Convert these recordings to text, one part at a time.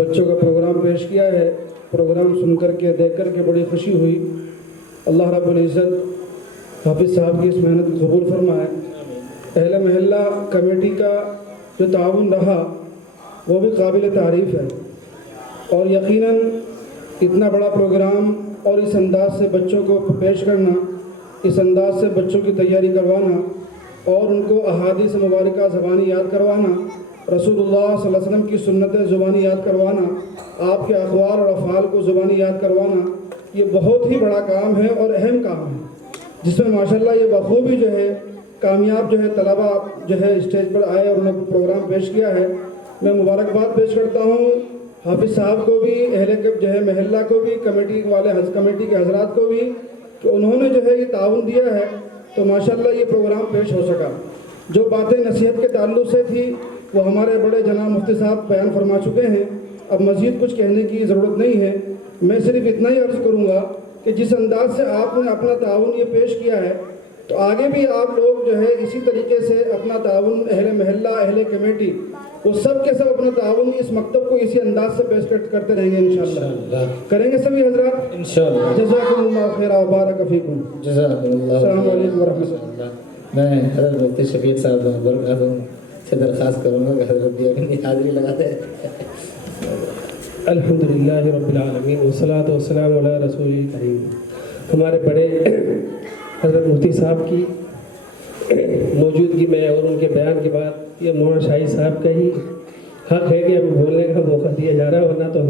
بچوں کا پروگرام پیش کیا ہے، پروگرام سن کر کے دیکھ کر کے بڑی خوشی ہوئی۔ اللہ رب العزت حافظ صاحب کی اس محنت کو قبول فرمائے۔ اہل محلہ کمیٹی کا جو تعاون رہا وہ بھی قابل تعریف ہے، اور یقیناً اتنا بڑا پروگرام اور اس انداز سے بچوں کو پیش کرنا، اس انداز سے بچوں کی تیاری کروانا اور ان کو احادیث مبارکہ زبانی یاد کروانا، رسول اللہ صلی اللہ علیہ وسلم کی سنتیں زبانی یاد کروانا، آپ کے اقوال اور افعال کو زبانی یاد کروانا، یہ بہت ہی بڑا کام ہے اور اہم کام ہے، جس میں ماشاءاللہ یہ بخوبی جو ہے کامیاب جو ہے طلبہ جو ہے اسٹیج پر آئے اور انہوں نے پروگرام پیش کیا ہے۔ میں مبارکباد پیش کرتا ہوں حافظ صاحب کو بھی، اہل جو ہے محلہ کو بھی، کمیٹی والے کمیٹی کے حضرات کو بھی، کہ انہوں نے جو ہے یہ تعاون دیا ہے تو ماشاءاللہ یہ پروگرام پیش ہو سکا۔ جو باتیں نصیحت کے تعلق سے تھی وہ ہمارے بڑے جناب مفتی صاحب بیان فرما چکے ہیں، اب مزید کچھ کہنے کی ضرورت نہیں ہے۔ میں صرف اتنا ہی عرض کروں گا کہ جس انداز سے آپ نے اپنا تعاون یہ پیش کیا ہے تو آگے بھی آپ لوگ جو ہے اسی طریقے سے اپنا تعاون، اہل محلہ، اہل کمیٹی، وہ سب کے سب اپنا تعاون اس مکتب کو اسی انداز سے پیش کرتے رہیں گے انشاءاللہ۔ کریں گے سبھی حضرات انشاءاللہ۔ جزاکم اللہ خیر و بارک فیکم۔ جزاکم اللہ۔ السلام علیکم ورحمۃ اللہ۔ میں حضرت مفتی شفیق صاحب برکاتہ سے درخواست کروں گا کہ حضرت بھی اپنی حاضری لگا دیں۔ الحمدللہ رب العالمین والصلاۃ والسلام علی رسول کریم۔ ہمارے بڑے حضرت مفتی صاحب کی موجودگی میں اور ان کے بیان کے بعد یہ مولانا شاہی صاحب کا ہی حق ہے کہ ابھی بولنے کا موقع دیا جا رہا ہے، ورنہ تو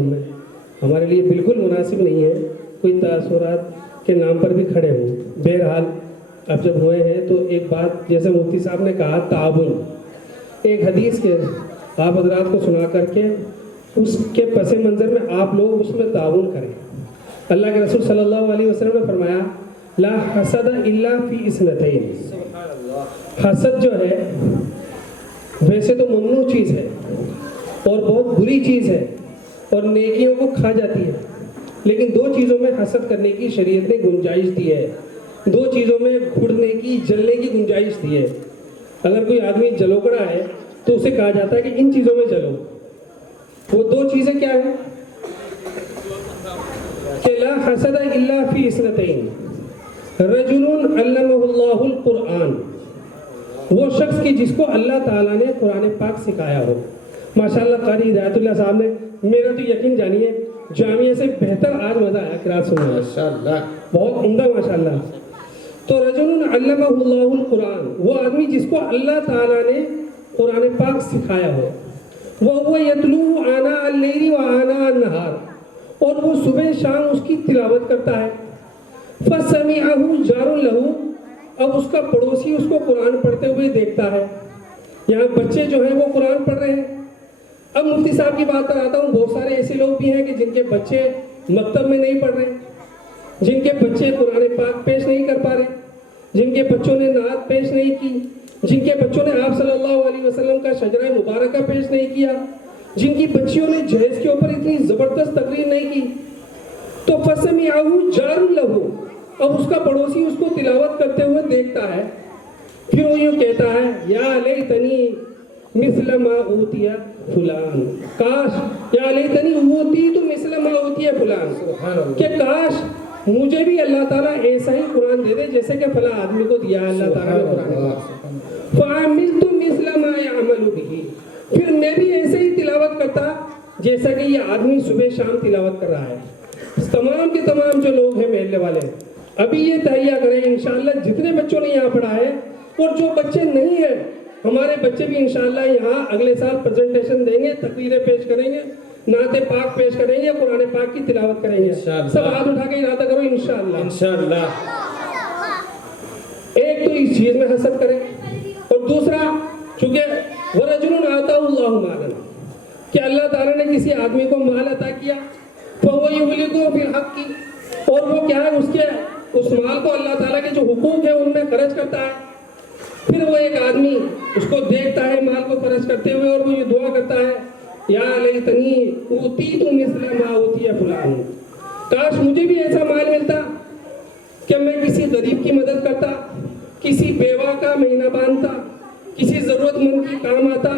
ہمارے لیے بالکل مناسب نہیں ہے کوئی تاثرات کے نام پر بھی کھڑے ہوں۔ بہرحال اب جب ہوئے ہیں تو ایک بات جیسے مفتی صاحب نے کہا تعاون، ایک حدیث کے آپ حضرات کو سنا کر کے اس کے پس منظر میں آپ لوگ اس میں تعاون کریں۔ اللہ کے رسول صلی اللہ علیہ وسلم نے فرمایا لا حسد الا فی اثنتین۔ حسد جو ہے ویسے تو ممنوع چیز ہے اور بہت بری چیز ہے اور نیکیوں کو کھا جاتی ہے، لیکن دو چیزوں میں حسد کرنے کی شریعت نے گنجائش دی ہے، دو چیزوں میں گھڑنے کی، جلنے کی گنجائش دی ہے۔ اگر کوئی آدمی جلوکڑا ہے تو اسے کہا جاتا ہے کہ ان چیزوں میں جلو۔ وہ دو چیزیں کیا ہیں کہ لا حسد الا فی اثنتین، رجل علمہ اللہ القرآن، وہ شخص کی جس کو اللہ تعالیٰ نے قرآن پاک سکھایا ہو۔ ماشاءاللہ قاری ہدایت اللہ صاحب نے، میرا تو یقین جانیے جامعہ سے بہتر آج مزہ آیا قرآن سننے میں، ماشاءاللہ بہت عمدہ ماشاءاللہ۔ تو رجل علمہ اللہ القرآن، وہ آدمی جس کو اللہ تعالیٰ نے قرآن پاک سکھایا ہو، وَهُوَ يَتْلُوهُ آنَاءَ اللَّيْلِ وَآنَاءَ النَّهَارِ، اور وہ صبح شام اس کی تلاوت کرتا ہے۔ فَسَمِعَهُ جَارٌ لَهُ، اب اس کا پڑوسی اس کو قرآن پڑھتے ہوئے دیکھتا ہے۔ یہاں بچے جو ہیں وہ قرآن پڑھ رہے ہیں۔ اب مفتی صاحب کی بات پر آتا ہوں، بہت سارے ایسے لوگ بھی ہیں کہ جن کے بچے مکتب میں نہیں پڑھ رہے، جن کے بچے قرآن پاک پیش نہیں کر پا رہے، جن کے بچوں نے نعت پیش نہیں کی، جن کے بچوں نے آپ صلی اللہ علیہ وسلم کا شجرہ مبارکہ پیش نہیں کیا، جن کی بچیوں نے جہیز کے اوپر اتنی زبردست تقریر نہیں کی۔ تو فَسَمِعَهُ جَارٌ لَهُ، اب اس کا پڑوسی اس کو تلاوت کرتے ہوئے دیکھتا ہے، پھر وہ یوں کہتا ہے یا لیتنی مثل ما اوتی فلان، کاش یا لیتنی اوتیت مثل ما اوتی فلان، کہ کاش مجھے بھی اللہ تعالیٰ ایسا ہی قرآن دے دے جیسے کہ فلاں آدمی کو دیا اللہ تعالیٰ نے قرآن۔ فَعَمِلْتُ مِثْلَ مَا يَعْمَلُ بِهِ، پھر میں بھی ایسے ہی تلاوت کرتا جیسا کہ یہ آدمی صبح شام تلاوت کر رہا ہے۔ تمام کے تمام جو لوگ ہیں محلے والے ابھی یہ تہیہ کریں انشاءاللہ، جتنے بچوں نے یہاں پڑھا ہے اور جو بچے نہیں ہیں، ہمارے بچے بھی انشاءاللہ یہاں اگلے سال پریزنٹیشن دیں گے، تقریریں پیش کریں گے، نعت پاک پیش کریں گے، قرآن پاک کی تلاوت کریں گے۔ سب ہاتھ اٹھا کے ارادہ کرو انشاءاللہ۔ ایک تو اس چیز میں حسد کریں، اور دوسرا چونکہ وَرَجُلٌ آتَاهُ اللَّهُ مَالًا، کہ اللہ تعالیٰ نے کسی آدمی کو مال عطا کیا، فَهُوَ يُهْلِكُهُ فِي الْحَقِّ، اور وہ کیا ہے اس مال کو اللہ تعالیٰ کے جو حقوق ہیں ان میں خرچ کرتا ہے۔ پھر وہ ایک آدمی اس کو دیکھتا ہے مال کو خرچ کرتے ہوئے اور وہ یہ دعا کرتا ہے یا لیتنی اوتیت مثل ما اوتی فلان، کاش مجھے بھی ایسا مال ملتا کہ میں کسی غریب کی مدد کرتا، کسی بیوہ کا مہینہ باندھتا، کسی ضرورت مند کی کام آتا،